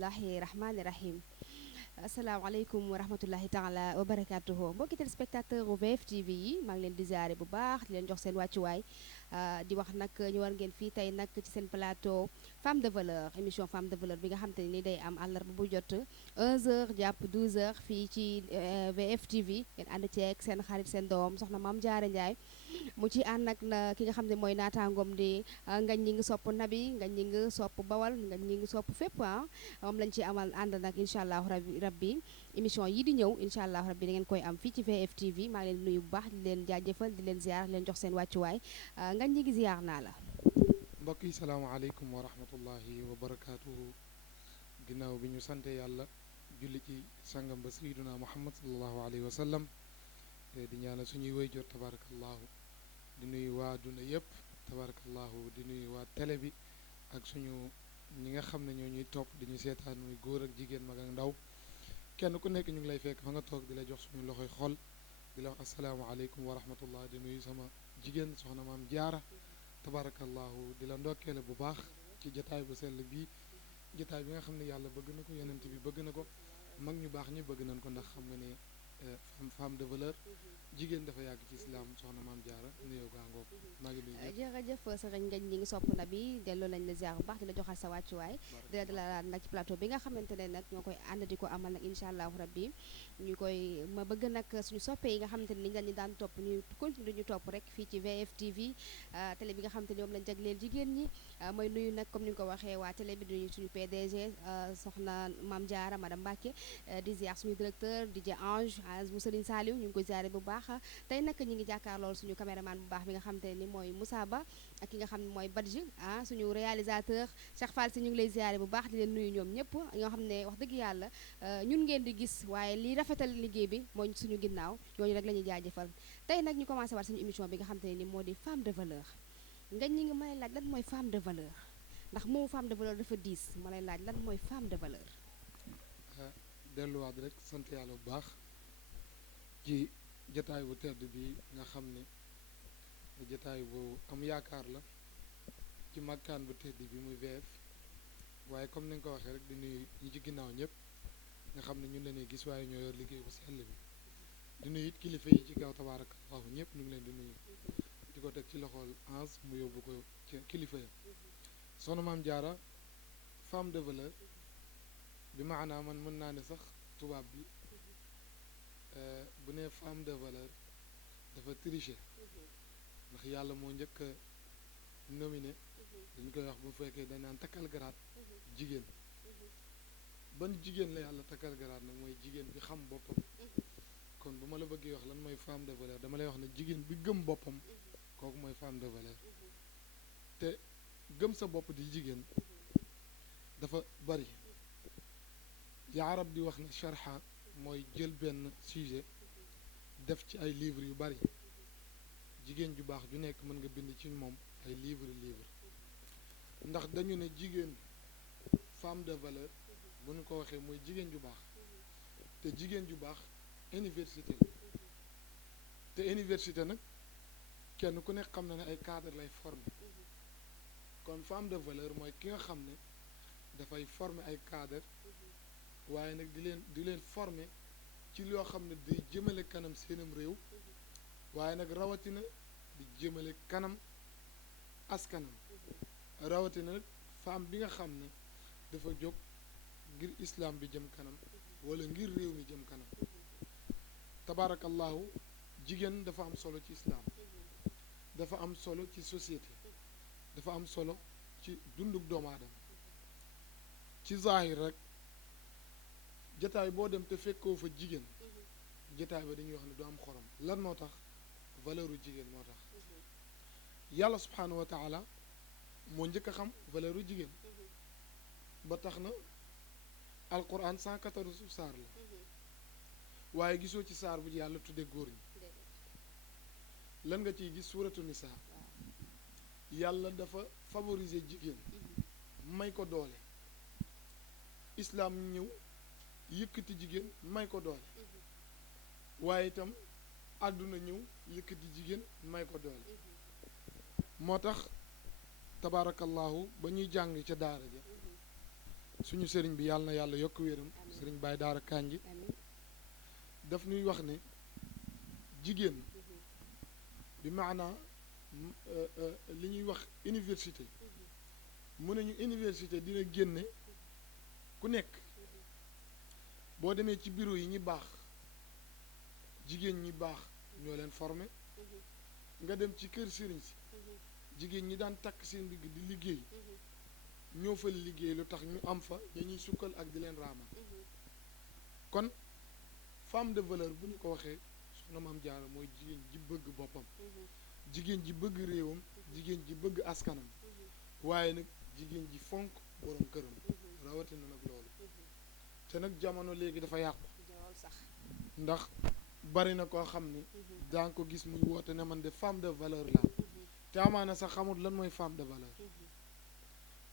bismillahi rahmaani rahim. Asalaamaaleykum wa rahmatullahi taala wa barakatuhu mbokki téléspectateur u VFtv yi maa ngi leen di ziare bu baax di leen jox seen wàccuwaay di wax nag ñu war ngeen fii tey nag ci seen plateau femme de valeur émission femme de valeur bi nga xam te ni day am àllarba bu jot 11h jàpp 12h fii ci VFtv ngeen ànd ceeg seen xarit seen doom soxna Mame Diarra Ndiaye mu ci ànd nag na ki nga xam ne mooy naataangoom di ngañ ñi ngi sopp nabi ngañ ñi ngi sopp bawal ngañ ñi ngi sopp fépp moom lañ ci amal ànd nag incha allahu rabbi émission yi di ñëw incha allahu rabbi da ngeen koy am fii ci VFtv maa ngi leen nuyu bu baax di leen jaajëfal di leen ziar di leen jox seen wàccuwaay ngañ ñi ngi ziar naa la mbokk yi salaamaaleykum wa rahmatullahi wa barakaatuhu ginnaaw bi ñu sante yàlla julli ci sangam ba sayyiduna muhammad sallallahu alayhi wa sallam di ñaanal suñuy wayjur tabarakallahu di nuyu waa duna yëpp tabarakallahu di nuyu waa télé bi ak suñu ñi nga xam ne ñoo ñuy topp di ñu seetaan muy góor ak jigéen mag ak ndaw kenn ku nekk ñu ngi lay fekk fa nga toog di la jox suñu loxoy xol di la wax asalaamaaleykum wa rahmatullah di nuyu sama jigéen soxna Maam Jaara tabarakallahu di la ndokkeele bu baax ci jataay bu sell bii jataay bi nga xam ne yàlla bëgg na ko yonent bi bëgg na ko mag ñu baax ñi bëgg nañ ko ndax xam nga ne femme de valeur jigéen dafa yàgg ci islam soxna Maam Jaara nuyoo gaa ngoog maa ngi nuyu jërëjëf sëriñ ngañ ñi ngi sopp na bi delloo nañ la ziar bu baax di la joxal sa wàccuwaay di la dalalaat nag ci plateau bi nga xamante ne nag ñoo koy ànd di ko amal nag incha allahu rabbi ñu koy ma bëgg nag suñu soppee yi nga xamante ne ni dañu daan topp ñu continue ñu topp rek fii ci VFtv télé bi nga xamante ne moom lañ jagleel jigéen ñi mooy nuyu nag comme ni nga ko waxee waa télé bi di nuyu suñu PDG soxna Maam Jaara madame Mbacke di ziar suñu directeur DJ Ange mu Serigne Saliou ñu ngi koy ziare bu baax tey nag ñi ngi jàkkaarlool suñu caméraman bu baax bi nga xamante ne ni mooy Moussa Ba ak ki nga xam ne mooy Badji suñu réalisateur Cheikh Fall si ñu ngi lay ziare bu baax di leen nuyu ñoom ñëpp ñoo xam ne wax dëgg yàlla ñun ngeen di gis waaye li rafetal liggéey bi mooy suñu ginnaaw ñooñu rek la ñuy jaajëfal tey nag ñu commencé waat suñu émission bi nga xamante ne ni moo di femme de valeur nga ñi ngi ma lay laaj lan mooy femme de valeur ndax moo femme de valeur dafa diis ma lay laaj lan mooy femme de valeur delluwaat rek sant yàlla bu baax ci jataay bu tedd bi nga xam ne jataay bu am yaakaar la ci màkkaan bu tedd bi muy VF waaye comme ni nga ko waxee rek di nuyu ñi ci ginnaaw ñëpp nga xam ne ñun la ñuy gis waaye ñoo yor liggéey bu sell bi di nuyu it kilifa yi ci kaw tabaarakallahu ñëpp ñu ngi leen di nuyu di ko teg ci loxool ans mu yóbbu ko ci kilifa ya soxna Maam Jaara femme de valeur bi maanaa man mën naa ne sax tubaab bi bu ne femme de valeur dafa tricher ndax yàlla moo njëkk a nominé dañ koy wax bu fekkee dañ naan takkal garaat jigéen ban jigéen la yàlla takkal garaat nag mooy jigéen bi xam boppam kon bu ma la bëggee wax lan mooy femme de valeur dama lay wax ne jigéen bi gëm boppam kooku mooy femme de valeur te gëm sa bopp di jigéen dafa bari yaa arab di wax ne sharha mooy jël benn sujet def ci ay livres yu bari jigéen ju baax ju nekk mën nga bind ci moom ay livre ndax dañu ne jigéen femme de valeur bu ñu ko waxee mooy jigéen ju baax te jigéen ju baax université la te université nag kenn ku nekk xam na ne ay cadre lay former kon femme de valeur mooy ki nga xam ne dafay former ay cadre waaye nag di leen former ci loo xam ne day jëmale kanam seenam réew waaye nag rawatina di jëmale kanam askanam rawatina nag femme bi nga xam ne dafa jóg ngir islam bi jëm kanam wala ngir réew mi jëm kanam tabaarakallahu jigéen dafa am solo ci islam dafa am solo ci société dafa am solo ci dunduk doomu aadama ci zahir rek jataay boo dem te fekkoo fa jigéen jataay ba dañuy wax ne du am xorom lan moo tax valeuru jigéen moo tax yàlla subhaanahu wa taala moo njëkk a xam valeuru jigéen ba tax na alquran 114 saar la waaye gisoo ci saar bu yàlla tudde góor ñi lan nga ciy gis suuratu nisaa yàlla dafa favoriser jigéen may ko doole islaam ñëw yëkkati jigéen may ko doole waaye itam àdduna ñëw yëkkati jigéen may ko doole moo tax tabaarakallahu ba ñuy jàng ca daara ja suñu sëriñ bi yàlla na yàlla yokk wéram sëriñ Baye Daara Kanji daf ñuy wax ne jigéen bi maanaa li ñuy wax université mu nañu université dina génne ku nekk boo demee ci bureau yi ñi baax jigéen ñi baax ñoo leen formé nga dem ci kër sëriñ si jigéen ñi daan takk seen digg di liggéey ñoo fa liggéey lu tax ñu am fa dañuy sukkal ak di leen raamal kon femme de valeur bu ñu ko waxee soxna Maam Jaara mooy jigéen ji bëgg boppam jigéen ji bëgg réewam jigéen ji bëgg askanam waaye nag jigéen ji fonk borom këram rawatina nag loolu te nag jamono léegi dafa yàqu ndax bari na koo xam ni daa ko gis muy woote ne man de femme de valeur la te amaana sax xamul lan mooy femme de valeur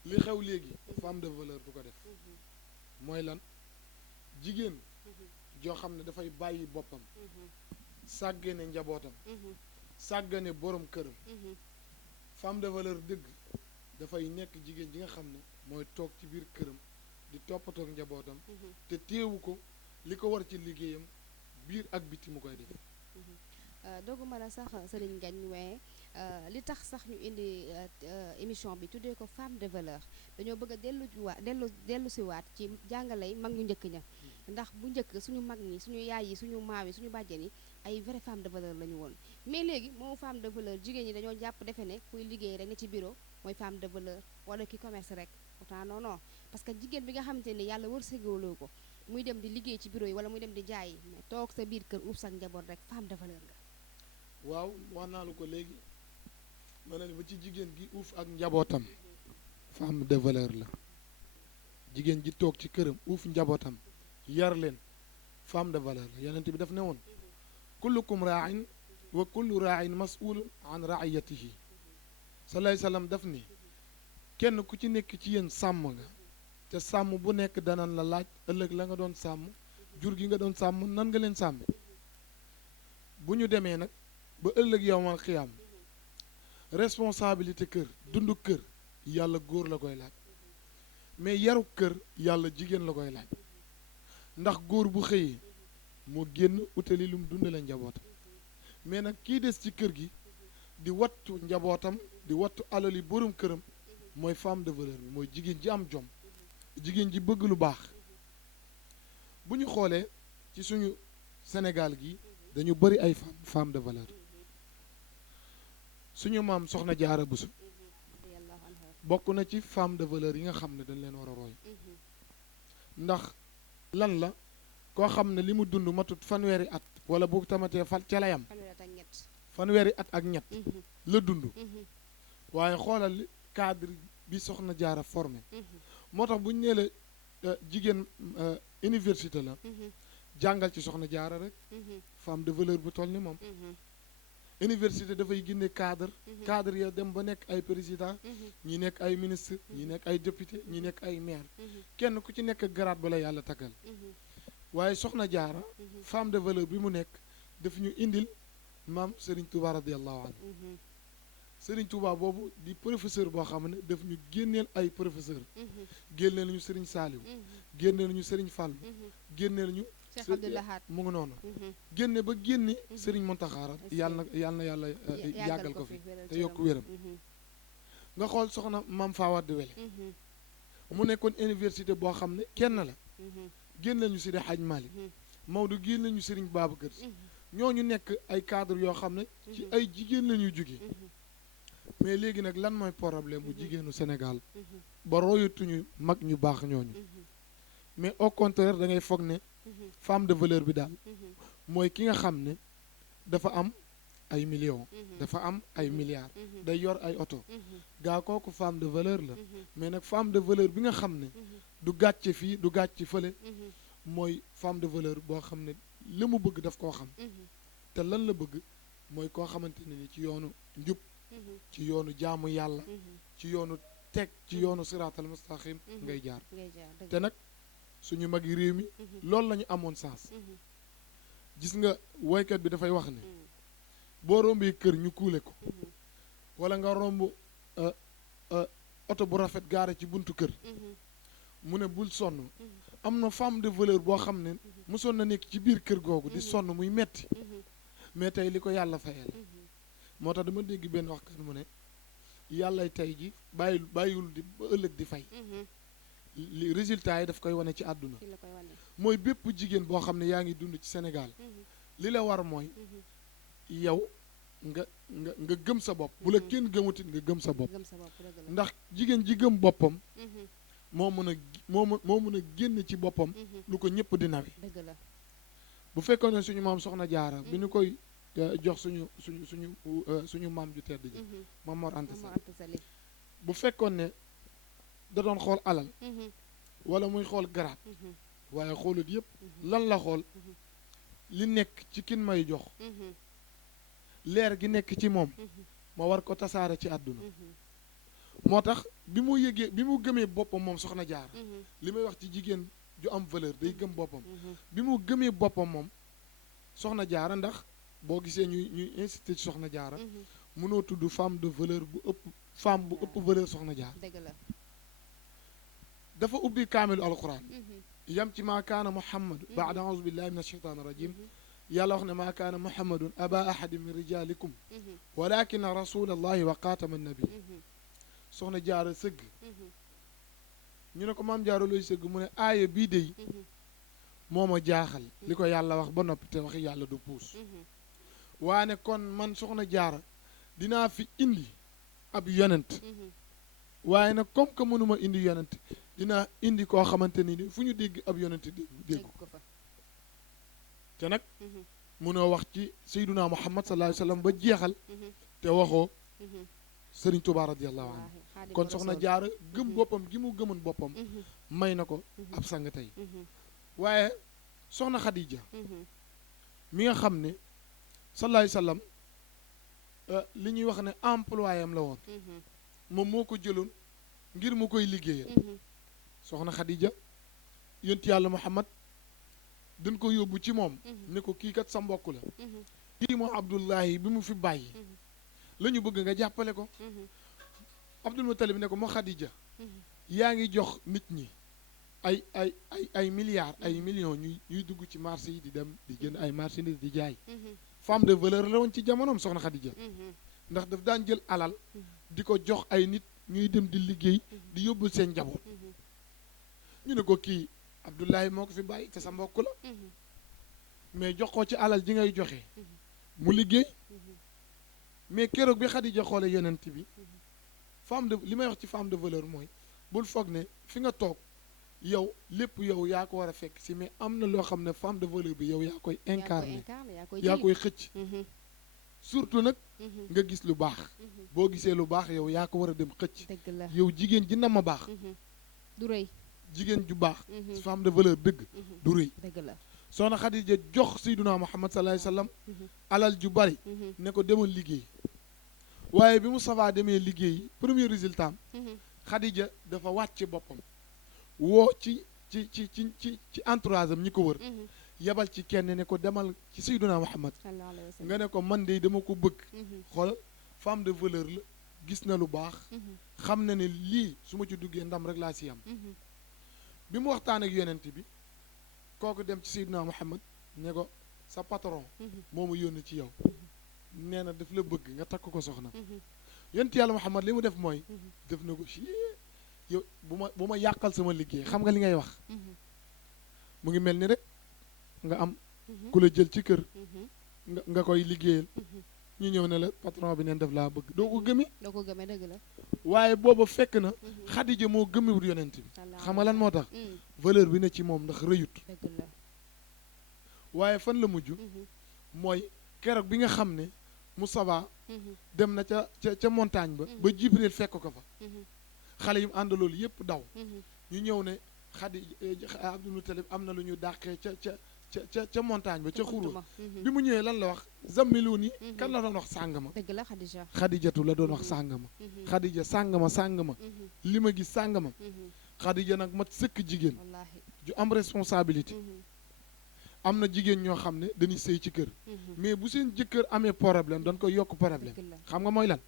li xew léegi femme de valeur du ko def mooy lan jigéen joo xam ne dafay bàyyi boppam sàggane njabootam sàggane borom këram femme de valeur dëgg dafay nekk jigéen ji nga xam ne mooy toog ci biir këram di toppatoog njabootam te teewu ko li ko war ci liggéeyam biir ak biti mu koy def doogu mën a sax Serigne Ngagne waaye li tax sax ñu indi émission bi tuddee ko femme de valeur dañoo bëgg a dellu si waat ci jàngalay mag ñu njëkk ña ndax bu njëkk suñu mag ñi suñu yaay yi suñu maaw yi suñu bàjjen yi ay vraie femme de valeur la ñu woon mais léegi moom femme de valeur jigéen ñi dañoo jàpp defe ne kuy liggéey rek ne ci bureau mooy femme de valeur wala ki commerce rek pourtant non non parce que jigéen bi nga xamante ne yàlla wërsëgaloo ko muy dem di liggéey ci bureau yi wala muy dem di jaay mais toog sa biir kër uuf sa njaboot rek femme de valeur nga waaw wax naa la ko léegi ma ne ba ci jigéen gi uuf ak njabootam femme de valeur la jigéen ji toog ci këram uuf njabootam yar leen femme de valeur la yonent bi daf ne woon kullukum raain wa kullu raain mas'ulun an raiyatihi sallallahu alayhi wasallam daf ni kenn ku ci nekk ci yéen sàmm nga te sàmm bu nekk danan la laaj ëllëg la nga doon sàmm jur gi nga doon sàmm nan nga leen sàmme bu ñu demee nag ba ëllëg yowmal xiyaam responsabilité kër dundu kër yàlla góor la koy laaj mais yaru kër yàlla jigéen la koy laaj ndax góor bu xëyee moo génn utali lum dundale njabootam mais nag kii des ci kër gi di wattu njabootam di wattu alali borom këram mooy femme de valeur bi mooy jigéen ji am jom jigéen ji bëgg lu baax bu ñu xoolee ci suñu Sénégal gi dañu bari ay femme de valeur suñu maam soxna Jaara Buso bokk na ci femme de valeur yi nga xam ne dañ leen war a roy ndax lan la koo xam ne li mu dund matut fanweeri at wala bu tamatee ca la yam fanweeri at ak ñett la dund waaye xoolal cadre bi soxna Jaara formé moo tax bu ñu nee la jigéen université la jàngal ci soxna Jaara rek femme de valeur bu toll ni moom université dafay génne cadre ya dem ba nekk ay président ñi nekk ay ministre ñi nekk ay député ñi nekk ay maire kenn ku ci nekk grade ba la yàlla taggal waaye soxna Jaara femme de valeur bi mu nekk daf ñu indil maam Serigne Touba radiallahu anhu Serigne Touba boobu di professeur boo xam ne daf ñu génneel ay professeur génneel ñu Serigne Saliou génneel ñu Serigne Fall génneel ñu Cheikh Abdoul Ahad mu ngi noonu génne ba génne Serigne Mountakha yàlla na yàlla yàggal ko fi te yokk wéram nga xool soxna Mame Fawade Wele mu nekkoon université boo xam ne kenn la génneel ñu Seydi Hadj Malick Maodo génneel ñu Serigne Babacar Sy ñooñu nekk ay cadre yoo xam ne ci ay jigéen la ñuy jóge mais léegi nag lan mooy problème bu jigéenu Sénégal ba royatuñu mag ñu baax ñooñu mais au contraire da ngay foog ne femme de valeur bi daal mooy ki nga xam ne dafa am ay millions dafa am ay milliards day yor ay oto gaa kooku femme de valeur la mais nag femme de valeur bi nga xam ne du gàcce fii du gàcce fële mooy femme de valeur boo xam ne li mu bëgg daf koo xam te lan la bëgg mooy koo xamante ne ni ci yoonu njub ci yoonu jaamu yàlla ci yoonu teg ci yoonu siraatal mustaqim ngay jaar te nag suñu mag yi réew mi loolu la ñu amoon sens gis nga woykat bi dafay wax ne boo rombee kër ñu kuule ko wala nga romb oto bu rafet gaare ci buntu kër mu ne bul sonn am na femme de valeur boo xam ne mosoon na nekk ci biir kër googu di sonn muy metti mais tey li ko yàlla fayal moo tax dama dégg benn waxkat mu ne yàllay tey ji bàyyiwul di ba ëllëg di fay li résultat yi daf koy wane ci àdduna mooy bépp jigéen boo xam ne yaa ngi dund ci Sénégal li la war mooy yow nga gëm sa bopp bu la kenn gëmutit nga gëm sa bopp ndax jigéen ji gëm boppam moo mën a génn ci boppam lu ko ñëpp di nawe bu fekkoon ne suñu maam soxna jaara bi ñu koy jox suñu maam ju tedd ji Maam Mor Anta Sali bu fekkoon ne da doon xool alal wala muy xool garaat waaye xoolut yëpp lan la xool li nekk ci kin may jox leer gi nekk ci moom ma war ko tasaare ci àdduna moo tax bi mu gëmee boppam moom soxna jaara li may wax ci jigéen ju am valeur day gëm boppam bi mu gëmee boppam moom soxna jaara ndax boo gisee ñuy insisté ci soxna jaara mënoo tudd femme de valeur bu ëpp valeur soxna jaara dafa ubbi kaamilu alquran yam ci maa kaana muhammadu baada auzu billahi min asheytaan irajim yàlla wax ne maa kaana muhammadun aba ahadin min rijalikum walakina rasulallahi wa xaatama nabi soxna jaara sëgg ñu ne ko maam jaara looy sëgg mu ne aaya bii dey moo ma jaaxal li ko yàlla wax ba noppi te waxi yàlla du puus waane kon man soxna jaara dinaa fi indi ab yonent waaye nag comme que mënuma indi yonent dinaa indi koo xamante ni fu ñu dégg ab yonent déggu ko te nag mënoo wax ci sayduna muhammad sallallahu alayhi wa sallam ba jeexal te waxoo sëriñ Tuubaa radiyallahu anhu kon soxna jaara gëm boppam gi mu gëmoon boppam may na ko ab sang tey waaye soxna Xadija mi nga xam ne sallallahu alayhi wa sallam li ñuy wax ne employé am la woon moom moo ko jëloon ngir mu koy liggéeyal soxna Xadija yonent yàlla Muhammad dañ ko yóbbu ci moom ne ko kii kat sa mbokk la kii moo Abdullahi bi mu fi bàyyi la ñu bëgg nga jàppale ko Abdul Mutalib ne ko moo Xadija yaa ngi jox nit ñi ay milliards ay millions ñuy dugg ci marché yi di dem di jënd ay marchandises di jaay femme de valeur la woon ci jamonoom soxna Xadija ndax daf daan jël alal di ko jox ay nit ñuy dem di liggéey di yóbbul seen njaboot ñu ne ko kii Abdullahi moo ko fi bàyyi te sa mbokk la mais jox ko ci alal ji ngay joxe mu liggéey mais keroog bi Xadija xoole yonent bi femme de li may wax ci femme de valeur mooy bul foog ne fi nga toog yow lépp yow yaa ko war a fekk si mais am na loo xam ne femme de valeur bi yow yaa koy incarné yaa koy xëcc surtout nag nga gis lu baax boo gisee lu baax yow yaa ko war a dem xëcc yow jigéen ji na ma baax du rëy jigéen ju baax femme de valeur dëgg du rëy soxna Xadija jox Seyduna Muhammad sallallahu alayhi wa sallam alal ju bari ne ko demal liggéey waaye bi mu safaa demee liggéey premier résultat am Xadija dafa wàcce boppam woo ci entourage am ñi ko wër yebal ci kenn ne ko demal ci Seyduna Muhammad nga ne ko man de dama ko bëgg xoolal femme de valeur la gis na lu baax xam na ne lii su ma ci duggee ndam rek laa si am bi mu waxtaan ak yonent bi kooku dem ci Seydina Muhammad ne ko sa patron moo ma yónni ci yow nee na daf la bëgg nga takk ko soxna yonent yàlla Muhammad li mu def mooy def na ko ci yow bu ma yàqal sama liggéey xam nga li ngay wax mu ngi mel ni rek nga am ku la jël ci kër nga koy liggéeyal ñu ñëw ne la patron bi neen def laa bëgg doo ko gëmi dëgg la waaye booba fekk na Xadija moo gëmiwut yonent bi xam nga lan moo tax valeur bi ne ci moom ndax rëyut waaye fan la mujj mooy keroog bi nga xam ne Moustapha dem na ca montagne ba Jibril fekk ko fa xale yi mu àndaloolu yépp daw ñu ñëw ne Abdul Mutalib am na lu ñu dàqee ca montagne ba ca xurwa bi mu ñëwee lan la wax zammiluni kan la doon wax sàng ma dëgg la Xadijatu la doon wax sàng ma Xadija sàng ma li ma gis sàng ma Xadija nag mat sëkk jigéen ju am responsabilité am na jigéen ñoo xam ne dañuy sëy ci kër mais bu seen jëkkër amee problème dañ koy yokk problème xam nga mooy lan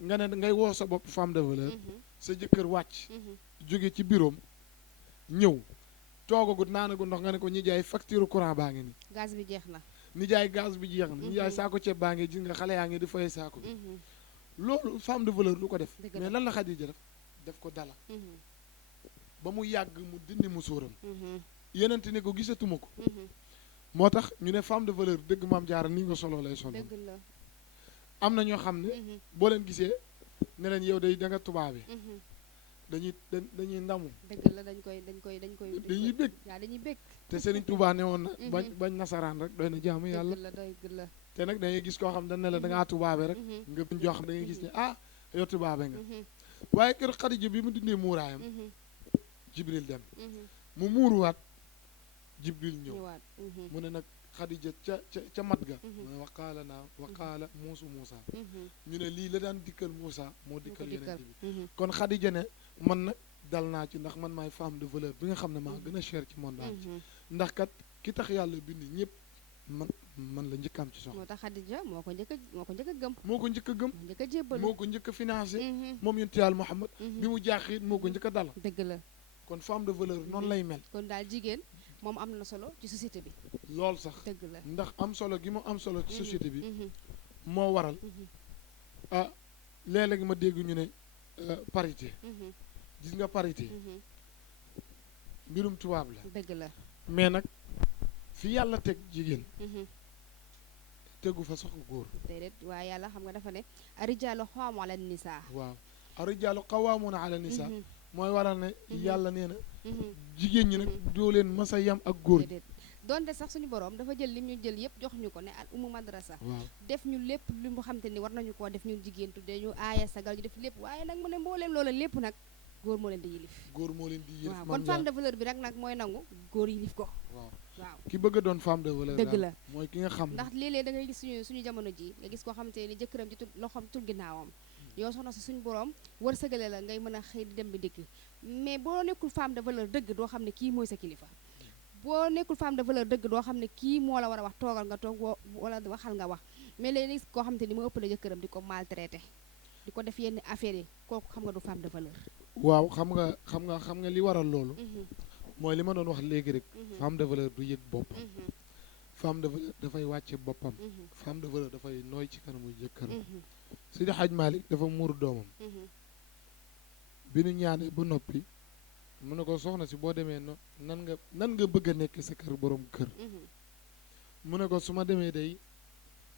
nga ne ngay woo sa bopp femme de valeur sa jëkkër wàcc jóge ci bureau ñëw toogagut naanagut ndox nga ne ko ñi jaay facture courant baa ngi ni gaz bi jeex na. ñi jaay gaz bi jeex na ñi jaay saako ceeb baa ngi gis nga xale yaa ngi di fay saako bi loolu femme de valeur du ko def Dëgg la. mais lan la Xadija def ko dala ba mu yàgg mu dindi mu sóoram yenente ne ko gisatuma ko moo tax ñu ne femme de valeur dëgg maam jaara ni nga solo lay solo dëgg la. am na ñoo xam ne boo leen gisee ne leen yow day da nga tubaabe dañuy ndamu dëgg la dañ koy dañuy bég waaw dañuy bég. te Serigne Touba ne woon na bañ nasaraan rek doy na jaamu yàlla dëgg la dëgg la. te nag da ngay gis koo xam dañ ne la da ngaa tubaabe rek nga biñ joo xam da ngay gis ne ah yow tubaabe nga waaye kër Xadija bi mu dindee muuraayam Jibril dem mu muuruwaat Jibril ñëw ñëwaat. mu ne nag Xadija ca mat ga mu ne waqaala Muusa ñu ne lii la daan dikkal Muusa moo dikkal yeneen bi kon Xadija ne man nag dal naa ci ndax man maay femme de valeur bi nga xam ne maa gën a cher ci monde ci ndax kat ki tax yàlla bind ñëpp man la njëkk am ci soxla moo tax Xadija moo ko njëkk a gëm. moo ko njëkk a gëm moo njëkk a jébbalu. moo ko njëkk a financé moom yonent Yàlla Muhammad bi mu jaaxit moo ko njëkk a dal dëgg la. kon femme de valeur noonu lay mel kon daal jigéen moom am na solo ci société bi. lool sax dëgg la. ndax am solo gi mu am solo ci société bi moo waral ah léeg-léeg ma dégg ñu ne parité gis nga parité mbirum tubaab la dëgg la. mais nag fi yàlla teg jigéen tegu fa sax góor déedéet waaye yàlla xam nga dafa ne arijaalu xawaamu ala nisaa. waaw arijaalu qawwaamuuna ala nisaa mooy waral ne yàlla nee na jigéen ñi nag doo leen mas a yam ak góor déedéet donte sax suñu borom dafa jël lim ñu jël yëpp jox ñu ko ne al umu madrasa. waaw def ñu lépp li mu xam te ni war nañu koo def ñun jigéen tuddee ñu aaya sagal ñu def lépp waaye nag mu ne mbooleem loola lépp nag góor moo leen di yilif. góor moo leen di yilif waaw kon femme de valeur bi nag mooy nangu góor yilif ko. waaw waaw ki bëgg a doon femme de valeur dëgg la mooy ki nga xam ndax léeg-léeg da ngay gis suñu jamono ji nga gis koo xam te ni jëkkëram ci loxoom tul ginnaawam yow soxna si suñu borom wërsëgale la ngay mën a xëy di dem bi dikk mais boo nekkul femme de valeur dëgg doo xam ne kii mooy sa kilifa boo nekkul femme de valeur dëgg doo xam ne kii moo la war a wax toogal nga toog wala waxal nga wax mais léegi koo xam te ni moo ëppale jëkkëram di ko maltraité di ko def yenn affaires yi kooku xam nga du femme de valeur. waaw xam nga li waral loolu mooy li ma doon wax léegi rek femme de valeur du yëg boppam femme de valeur dafay wàcce boppam femme de valeur dafay nooy ci kanamu jëkkëram Seydi Hadj Malick dafa muur doomam bi nu ñaanee ba noppi mu ne ko soxna si boo demee nan nga bëgg a nekk sa kër borom kër mu ne ko su ma demee day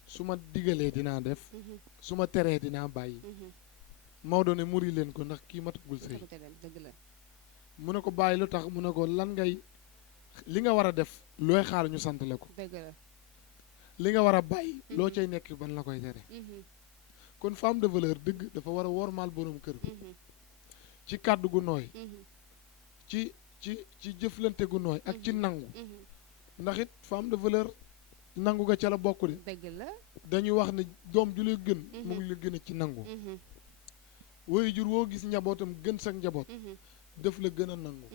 su ma digalee dinaa def su ma teree dinaa bàyyi Maodo ne muri leen ko ndax kii matagul sëy mu ne ko bàyyi lu tax mu ne ko lan ngay li nga war a def looy xaar ñu sant la ko li nga war a bàyyi loo cay nekk ban la koy tere kon femme de valeur dëgg dafa war a wormaal borom kër bi ci kàddu gu nooy ci jëflante gu nooy ak ci nangu ndax it femme de valeur nangu ga ca la bokk de dëgg la dañuy wax ne doom ju la gën mu ngi la gën a ci nangu woyu jur woo gis njabootam gën sa njaboot daf la gën a nangu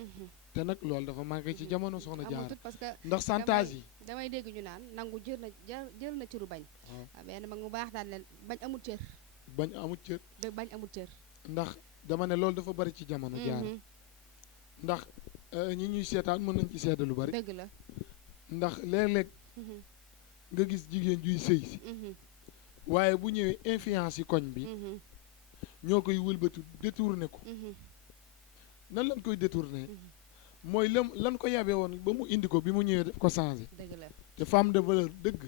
te nag loolu dafa manqué ci jamono soxna jaar parce que ndax santage yi damay dégg ñu naan nangu jël na cëru bañ waaw benn mag mu baax daan leen bañ amul cër bañ amul cër bañ amul cër ndax dama ne loolu dafa bari ci jamono jaar ndax ñi ñuy seetaan mën nañ ci seede lu bari dëgg la ndax léeg-léeg nga gis jigéen juy sëy si waaye bu ñëwee influence yi koñ bi ñoo koy wëlbatu détourné ko nan lañ koy détourné mooy lan ko yabe woon ba mu indi ko bi mu ñëwee def ko changé te femme de valeur dëgg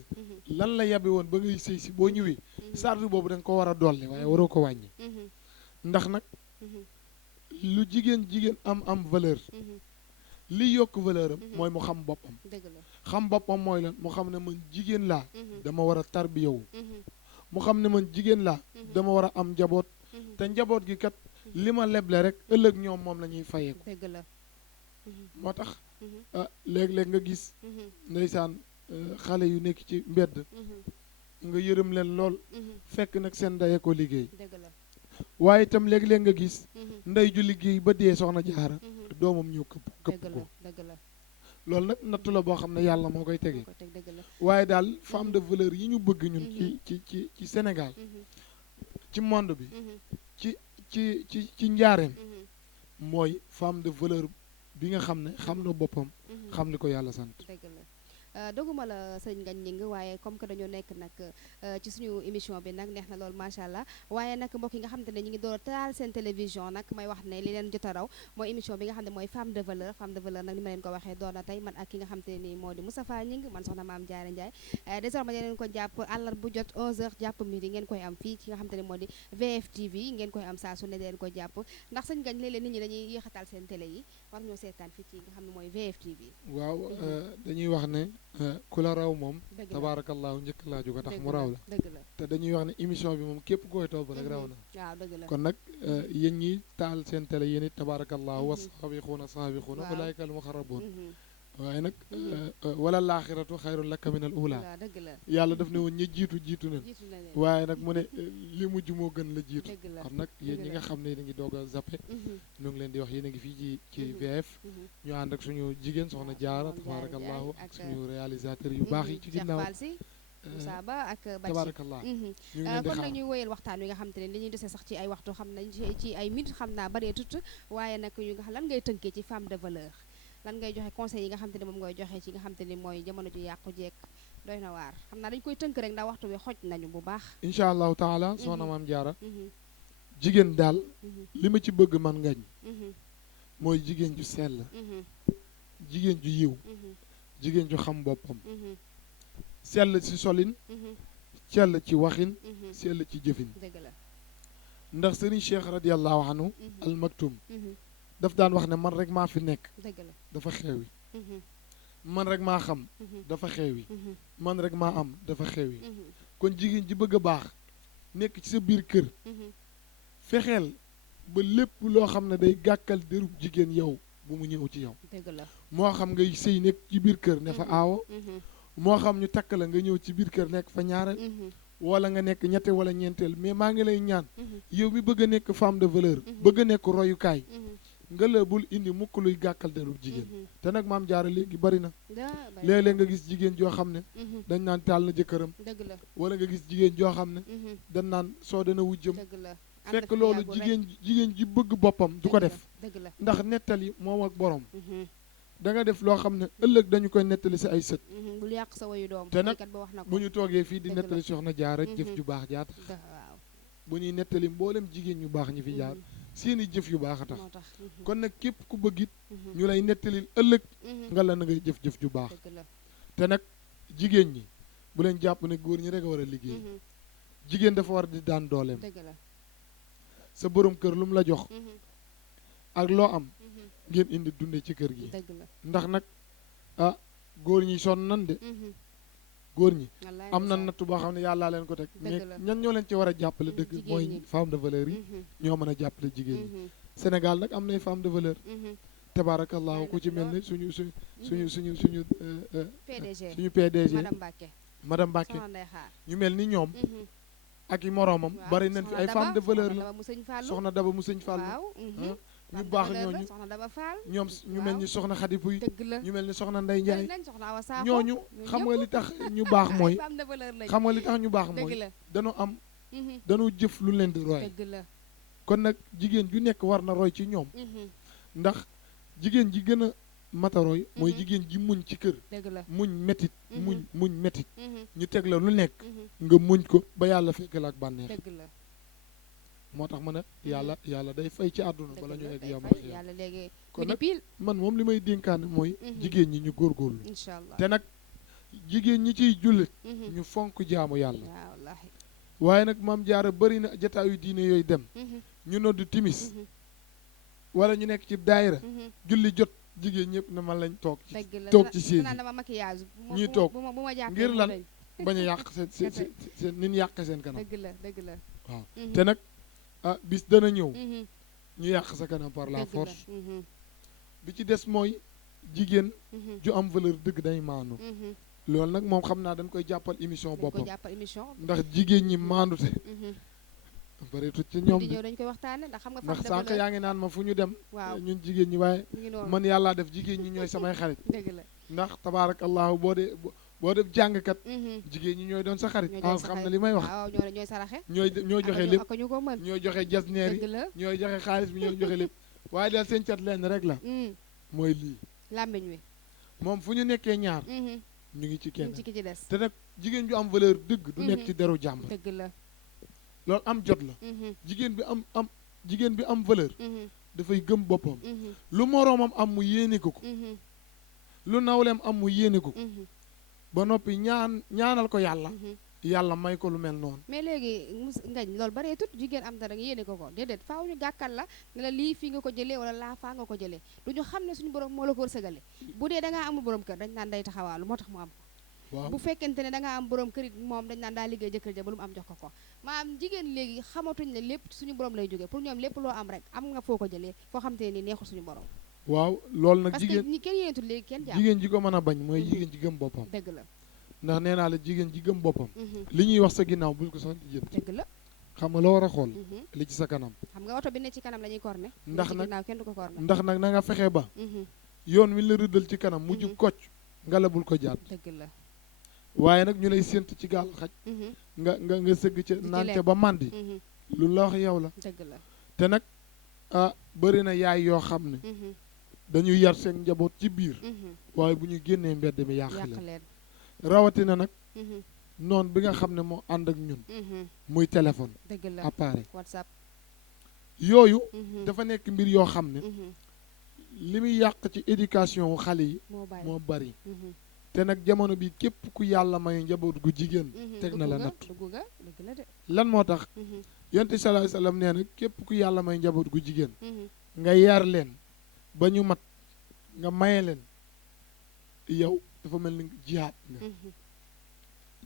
lan la yabe woon ba ngay sëy si boo ñëwee sardu boobu da nga ko war a dolli waaye waroo ko wàññi ndax nag lu jigéen am valeur li yokk valeur am mooy mu xam boppam xam boppam mooy lan mu xam ne man jigéen laa dama war a tarbiyawu mu xam ne man jigéen laa dama war a am njaboot te njaboot gi kat li ma leble rek ëllëg ñoom moom la ñuy fayeeku moo tax léeg-léeg nga gis ndeysaan xale yu nekk ci mbedd nga yërëm leen lool fekk nag seen ndey ko liggéey waaye itam léeg-léeg nga gis ndey ju liggéey ba dee soxna jaara doomam ñëw këpp ko loolu nag nattu la boo xam ne yàlla moo koy tege waaye daal femme de valeur yi ñu bëgg ñun ci Sénégal ci monde bi ci njaareem mooy femme de valeur bi nga xam ne xam na boppam xam li ko yàlla sant. dëgg la doguma la sëñ Ngagne Gningue waaye comme que dañoo nekk nag ci suñu émission bi nag neex na loolu macha allah waaye nag mbokk yi nga xam te ne ñu ngi door a taal seen télévision nag may wax ne li leen jot a raw mooy émission bi nga xam ne mooy femme de valeur nag ni ma leen ko waxee door na tey man ak ki nga xam te ne nii moo di Moustapha Gningue man soxna Mame Diarra Ndiaye désormais leen ko jàpp àllarba bu jot 11h jàpp midi ngeen koy am fii ci nga xam te ne moo di VFtv ngeen koy am saa su ne leen ko jàpp ndax sëñ Ngagne léeg-léeg nit ñi dañuy yéexatal seen télé yi war ñoo seetaan fii ci nga xam ne mooy VFtv. waaw dañuy wax ne ku la raw moom tabaarakallaahu njëkk laa jóg a tax mu raw la dëgg la te dañuy wax ne émission bi moom képp koy topp rek raw na. waaw dëgg la kon nag yéen ñi taal seen télé yéen it tabaarakallaahu wa saabiquuna ulaayka al muxarrabuun waaye nag wala laaxiratu xayrun laka min al uulaa dëgg la yàlla daf ne woon ña jiitu nañ waaye nag mu ne li mujj moo gën la jiitu kon nag yéen ñi nga xam ne da ngi doog a zappe ñu ngi leen di wax yéen a ngi fii ci VF ñu ànd ak suñu jigéen soxna Jaara tabaarakallaahu ak suñu réalisateur yu baax yi ci ginnaaw Moussa Ba ak Bachir tabaarakallaahu ñu ngi leen di kon xaar nag ñuy woyal waxtaan wi nga xam te ne li ñuy desee sax ci ay waxtu xam nañ ci ay minutes xam naa baree tut waaye nag yu nga xam lan ngay tënkee ci femme de valeur lan ngay joxe conseil yi nga xam te ne moom ngay joxe ci nga xam te ne mooy jamono ju yàqu jeeg doy na waar xam naa dañ koy tënk rek ndax waxtu wi xoj nañu bu baax incha allahu taala soxna Maam Jaara jigéen daal li ma ci bëgg man ngañ mooy jigéen ju sell jigéen ju yiw jigéen ju xam boppam sell ci solin sell ci waxin sell ci jëfin dëgg la ndax sëriñ Cheikh radiallahu anhu al maktum daf daan wax ne man rek maa fi nekk dëgg la dafa xewi man rek maa xam dafa xewi man rek maa am dafa xewi kon jigéen ji bëgg a baax nekk ci sa biir kër fexeel ba lépp loo xam ne day gàkkal derub jigéen yow bu mu ñëw ci yow dëgg la moo xam ngay sëy nekk ci biir kër ne fa aawo moo xam ñu takk la nga ñëw ci biir kër nekk fa ñaareel wala nga nekk ñette wala ñeenteel mais maa ngi lay ñaan yow mi bëgg a nekk femme de valeur bëgg a nekk royukaay nga la bul indi mukk luy gàkkal derub jigéen te nag Maam Jaara léegi bari na léeg-léeg nga gis jigéen joo xam ne dañ naan taal na jëkkëram dëgg la wala nga gis jigéen joo xam ne dañ naan soo dana wujjam dëgg la fekk loolu jigéen ji bëgg boppam du ko def dëgg la ndax nettali moom ak borom da nga def loo xam ne ëllëg dañu koy nettali si ay sët bul yàq sa wayu doom te nag ba wax na ko bu ñu toogee fii di dëgg la nettali soxna Jaara jëf ju baax jaata waaw bu ñuy nettali mboolem jigéen ñu baax ñi fi jaar seeni jëf yu baax a tax moo tax kon nag képp ku bëgg it ñu lay nettalil ëllëg nga la na ngay jëf-jëf ju baax dëgg la te nag jigéen ñi bu leen jàpp ne góor ñi rek a war a liggéey jigéen dafa war di daan dooleem dëgg la sa borom kër lu mu la jox ak loo am ngeen indi dunde ci kër gi dëgg la ndax nag ah góor ñi sonn nan de góor ñi am na natt boo xam ne yàllaa leen ko teg mais ñan ñoo leen ci war a jàppale dëgg mooy femme de valeur yi ñoo mën a jàppale jigéen ñi Sénégal nag am nay femme de valeur tabaarakallaahu ku ci mel ni suñu PDG madame Mbacke ñu mel ni ñoom ak i moroomam bari nañ fi ay femme de valeur la soxna Daba mu sëñ Fall ñu baax ñooñu ñoom ñu mel ni soxna Xadi Puy ñu mel ni soxna Ndey Njaay ñooñu xam nga li tax ñu baax mooy xam nga li tax ñu baax mooy dañu am dañu jëf lu leen di roy kon nag jigéen ju nekk war na roy ci ñoom ndax jigéen ji gën a mataroy mooy jigéen ji muñ ci kër muñ metit muñ metit ñu teg la lu nekk nga muñ ko ba yàlla fekk la ak bànneex moo tax ma ne yàlla day fay ci àdduna bala ñu egg yombal xiyam kon nag man moom li may dénkaane mooy jigéen ñi ñu góorgóorlu te nag jigéen ñi ciy jullit ñu fonk jaamu yàlla waaye nag Maam Jaara bari na jataayu diine yooyu dem ñu noddu timis wala ñu nekk ci daayira julli jot jigéen ñëpp ne man lañ toog ci seen ñuy toog ngir lan bañ a yàq seen nin yàq seen kanam waaw te nag ah bis dana ñëw ñu yàq sa kanam par la force bi ci des mooy jigéen ju am valeur dëgg day maandu loolu nag moom xam naa dañ koy jàppal émission boppam ndax jigéen ñi maandute bëreetut ci ñoom ndax sànq yaa ngi naan ma fu ñu dem ñun jigéen ñi waaye man yàllaa def jigéen ñi ñooy samay xarit ndax tabaarakallahu boo def jàngkat jigéen ñi ñooy doon sa xarit ans xam na li may wax ñoo joxe lépp ñooy joxe jasneer yi ñooy joxe xaalis bi ñooy joxe lépp waaye daal seen cat leen rek la mooy lii làmmiñ wi. moom fu ñu nekkee ñaar Mhm. ñu ngi ci ñu kenn ci ki ci des. te nag jigéen ju am valeur dëgg du nekk ci deru jàmbur dëgg la. loolu am jot la Mhm. jigéen bi am valeur Mhm. dafay gëm boppam Mhm. lu moroomam am mu yéene ko Mhm. lu nawleem am mu yéene ko Mhm. ba noppi ñaanal ko yàlla Mhm. yàlla may ko lu mel noonu mais léegi ngañ loolu bareetut jigéen am dara nga yéene ko déedéet faaw ñu gàkkal la ne la lii fii nga ko jëlee wala laa faa nga ko jëlee du ñu xam ne suñu borom moo la ko wërsëgale bu dee dangaa amul borom kër dañ naan day taxawaalu moo tax mu am ko waaw bu fekkente ne dangaa am borom kër it moom dañ naan daa liggéey jëkkër ja ba lu mu am jox ko maanaam jigéen léegi xamatuñ ne lépp suñu borom lay jógee pour ñoom lépp loo am rek am nga foo ko jëlee foo xam te ne nii neexul suñu borom waaw loolu nag parce que jigéen ñi kenn yéenetul léegi kenn jàpp jigéen ji ko mën a bañ mooy Mhm. jigéen ji gëm boppam dëgg la. ndax nee naa la jigéen ji gëm boppam Mhm. li ñuy wax sa ginnaaw bul ko sax jënd dëgg la. xam nga la war a xool Mhm. li ci sa kanam xam nga oto bi ne ci kanam la ñuy corné ndax ci nag ginnaaw kenn du ko corné. ndax nag na nga fexe ba Mhm. yoon wi la rëddal ci kanam mujj Mhm. kocc nga la bul ko jaat dëgg la. waaye nag ñu lay sént ci gaal xaj Mhm. nga sëgg ca ci naan ca lekk. ba màndi Mhm. lu la wax yow la dëgg la. te nag bëri na yaay yoo xam ne Mhm. dañuy yar seen njaboot ci biir Mhm. waaye bu ñu génnee mbedd mi yàq yàq leen leen. rawatina nag Mhm. noonu bi nga xam ne moo ànd ak ñun Mhm. muy téléphone dëgg la. appareil WhatsApp. yooyu Mhm. dafa nekk mbir yoo xam ne Mhm. li muy yàq ci éducation wu xale yi moo bàyyi. moo bari Mhm. te nag jamono bi képp ku yàlla may njaboot gu jigéen Mhm. teg na la dugg nga natt dugg nga dëgg la de. lan moo tax Mhm. yonent sallallahu alayhi wasallam nee na képp ku yàlla may njaboot gu jigéen Mhm. nga yar leen ba ñu mat nga maye leen yow dafa mel ni jihaat nga Mhm.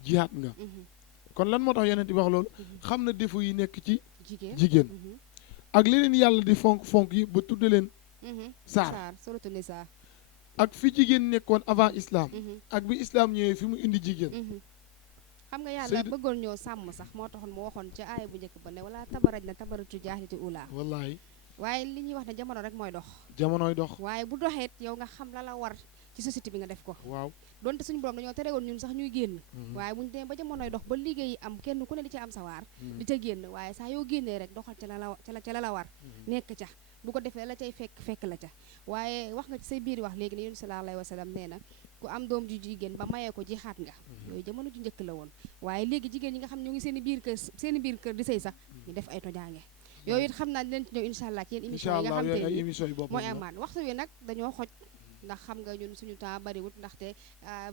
jihaat nga Mhm. kon lan moo tax yonent bi wax loolu Mhm. xam na défaut yi nekk ci jigéen. jigéen Mhm. ak li leen yàlla di fonk yi ba tudde leen Mhm. saar suratu Nisaa. ak fi jigéen nekkoon avant islam Mhm. ak bi islam ñëwee fi mu indi jigéen Mhm. xam nga yàlla Seydi- bëggoon ñoo sàmm sax moo taxoon mu waxoon ca aaya bu njëkk ba ne wala tabaraj na tabaratu jaahilati ula wallahi waaye li ñuy wax ne jamono rek mooy dox jamonoy dox waaye bu doxeet yow nga xam la war ci société bi nga def ko waaw donte suñu borom dañoo tere woon ñun sax ñuy génn Mhm. waaye buñu demee ba jamonoy dox ba liggéey am kenn ku ne di ci am sa waar Mhm. di ca génn waaye saa yoo génnee rek doxal ca la la war Mhm. nekk ca bu ko defee la cay fekk la ca waaye wax nga ci say biir wax léegi ne yonent sallallahu alayhi wa sallam nee na ku am doom ju jigéen ba mayee ko jixaat nga yooyu jamono ju njëkk la woon waaye léegi jigéen ñi nga xam ñoo ngi seen i biir kër di sëy sax ñu def ay tojaange yooyu it xam naa dinañ ci ñëw incha allah ci yéen émission incha yi nga allah xam yooyu te ay ni émission yi boppam mooy la. amaan waxtu wi nag dañoo xoj ndax xam nga ñun suñu temps bariwut ndaxte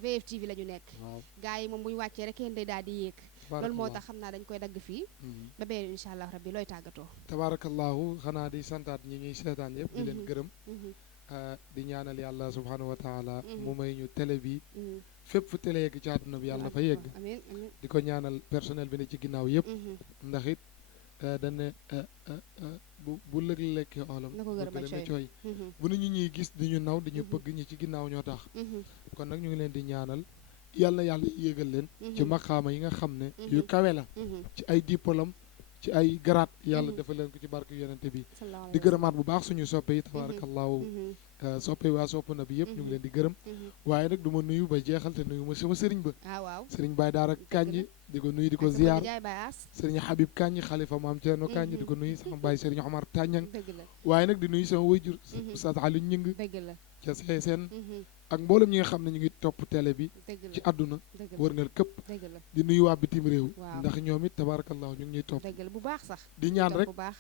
VFtv la ñu nekk waaw gars yi moom bu ñu wàccee rek kenn day daal di yéeg loolu moo tax xam naa dañ koy dagg fii Mhm. ba beneen incha allah rabbi looy tàggatoo. tabarakallahu xanaa di santaat ñi ñuy seetaan yëpp di leen Mhm. gërëm Mhm. di ñaanal yàlla subhanahu wa taala Mhm. mu may ñu télé bi Mhm. fépp fu télé yegg ci àdduna bi yàlla na fa yegg amiin amiin. di ko ñaanal personnel bi ne ci ginnaaw yëpp Mhm. ndax it dañ ne bu lëg lekkee olam na ko gërëm ak cooy Mhm. bu nit ñi ñuy gis di ñu naw di ñu Mhm. bëgg ñi ci ginnaaw ñoo tax Mhm. kon nag ñu ngi leen di ñaanal yàlla yàlla yéegal leen ci Mhm. maqaama yi nga xam ne Mhm. yu kawe la Mhm. ci ay diplôme ci ay grade yàlla Mhm. defal leen ko ci barke yonente bi sallallahu di alayhi wa gërëmaat bu baax suñu soppe yi tabarakallahu sallam. soppe waa sopp na bi yëpp ñu ngi Mhm. leen di gërëm Mhm. waaye nag du ma nuyu ba jeexal te nuyu ma sama sëriñ ba ah waaw. sëriñ Baye Daara Kànji di ko nuyu di ko ak sama ziyaar nijaay Baye As. sëriñ Habib Kànji xalifa maam Thierno Kànji di ko nuyu sama baay sëriñ Omar Tàññang dëgg la waaye nag di nuyu sama wayjur Mhm. Oustaz Aliou Ñing dëgg la. ca CSN Mhm. ak mboolem ñi nga xam ne ñu ngi topp télé bi dëgg ci la àdduna dëgg la wërngal këpp dëgg la di nuyu waa bitim réew waaw. ndax ñoom it tabarakallahu ñu ngi ñuy topp dëgg la bu baax sax. di ñaan topp rek bu baax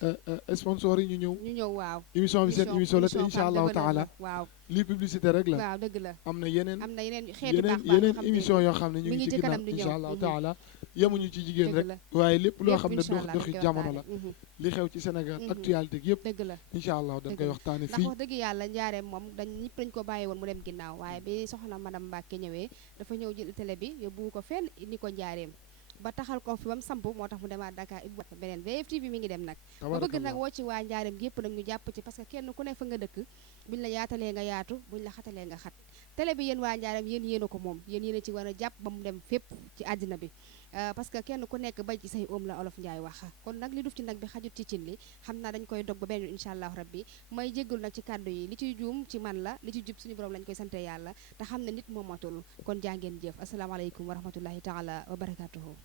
sponsor yi ñu ñëw ñu ñëw waaw. émission bi seen émission la te émission incha Femme allahu Développement. taala waaw lii publicité rek la waaw dëgg la am na yeneen am na yeneen xeetu yeneen baax baax yoo yeneen xam ne émission yoo xam ne ñu mi ngi ngi ci ci ginnaaw kanam di ñëw. incha allahu Mhm. taala yemuñu ci jigéen dëgg rek la waaye lépp loo lépp xam ne incha dox allah doxi dañ koy jamono la waxtaane. Mhm. li xew ci Sénégal Mhm. actualité yëpp dëgg la incha allah dañ dëgg koy la. waxtaane ndax fii wax dëgg yàlla njaareem moom ñëpp dañ ko bàyyi woon mu dem ginnaaw waaye bi soxna madame Mbacke ñëwee dafa ñëw jël télé bi yóbbu ko fenn indi ko njaareem ba taxal ko fi ba mu samp moo tax mu demaat Dakar ibbi waat beneen VFtv mi ngi dem nag ma bëgg nag woo ci waa njaareem gi yëpp nag ñu jàpp ci parce que kenn ku ne fa nga dëkk buñ la yaatalee nga yaatu buñ la xatalee nga xat télé bi yéen waa njaareem yéen a ko moom yéen a ci war a jàpp ba mu dem fépp ci àddina bi parce que kenn ku nekk bay ci say oom la olof Njaay wax kon nag li duf ci nag bi xajut ci cin li xam naa dañ koy dog ba benn incha allah rabbi may jéggul nag ci kàddu yi li ciy juum ci man la li ci jub suñu borom lañ koy sante yàlla te xam ne nit moo matul kon jàngeen jëf asalaamaaleykum wa rahmatullahi taala wa barakatuhu